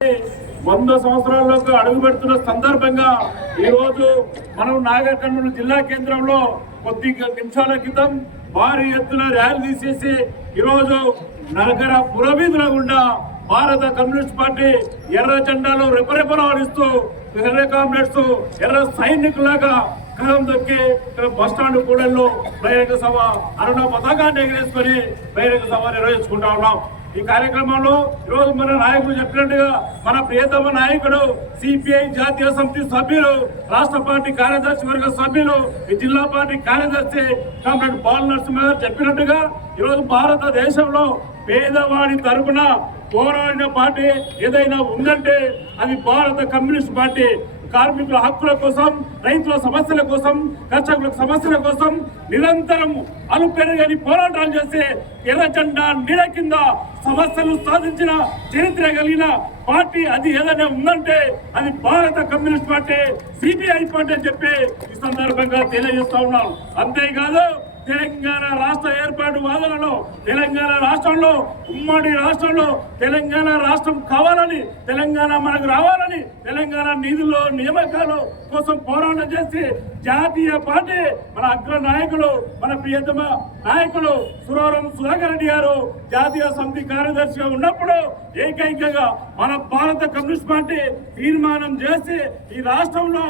100 సంవత్సరాల్లోకి అడుగు పెడుతున్న సందర్భంగా ఈ రోజు మనం నాగర్ కర్నూలు జిల్లా కేంద్రంలో కొద్ది నిమిషాల క్రితం భారీ ఎత్తున ర్యాలీ తీసేసి ఈరోజు నగర పురవీధుల గుండా భారత కమ్యూనిస్ట్ పార్టీ ఎర్ర జెండాలు రెపరెపలాడిస్తూ ఎర్ర కామ్రేడ్స్ ఎర్ర సైనికులాగా కదం దొక్కి ఇక్కడ బస్టాండ్ కూడల్లో బహిరంగ సభ అరుణ పతాకాన్ని ఎగరేసుకొని బహిరంగ సభ నిర్వహించుకుంటా ఉన్నాం. ఈ కార్యక్రమంలో ఈరోజు మన నాయకులు చెప్పినట్టుగా మన ప్రియతమ నాయకుడు సిపిఐ జాతీయ సమితి సభ్యులు, రాష్ట్ర పార్టీ కార్యదర్శి వర్గ సభ్యులు, ఈ జిల్లా పార్టీ కార్యదర్శి కామ్రేడ్ బాల్ నరసింహ గారు చెప్పినట్టుగా ఈరోజు భారతదేశంలో పేదవాడి తరపున పోరాడిన పార్టీ ఏదైనా ఉందంటే అది భారత కమ్యూనిస్ట్ పార్టీ. కార్మికుల హక్కుల కోసం, రైతుల సమస్యల కోసం, కర్షకుల సమస్యల కోసం నిరంతరం అలుపెరగని పోరాటాలు చేసే ఎర్ర జెండా నీడ కింద సమస్యలు సాధించిన చరిత్ర కలిగిన పార్టీ అది ఏదైనా ఉందంటే అది భారత కమ్యూనిస్ట్ పార్టీ, సిపిఐ పార్టీ అని చెప్పి ఈ సందర్భంగా తెలియజేస్తా ఉన్నాను. అంతేకాదు తెలంగాణ రాష్ట్ర ఏర్పాటు వాదనలో తెలంగాణ రాష్ట్రంలో ఉమ్మడి రాష్ట్రంలో తెలంగాణ రాష్ట్రం కావాలని, తెలంగాణ మనకు రావాలని, తెలంగాణ నిధుల్లో నియామకాలు కోసం పోరాటం చేసి జాతీయ పార్టీ మన అగ్ర నాయకులు, మన ప్రియతమ నాయకులు సురవరం సుధాకర్ రెడ్డి గారు జాతీయ సమితి కార్యదర్శిగా ఉన్నప్పుడు ఏకైకంగా మన భారత కమ్యూనిస్ట్ పార్టీ తీర్మానం చేసి ఈ రాష్ట్రంలో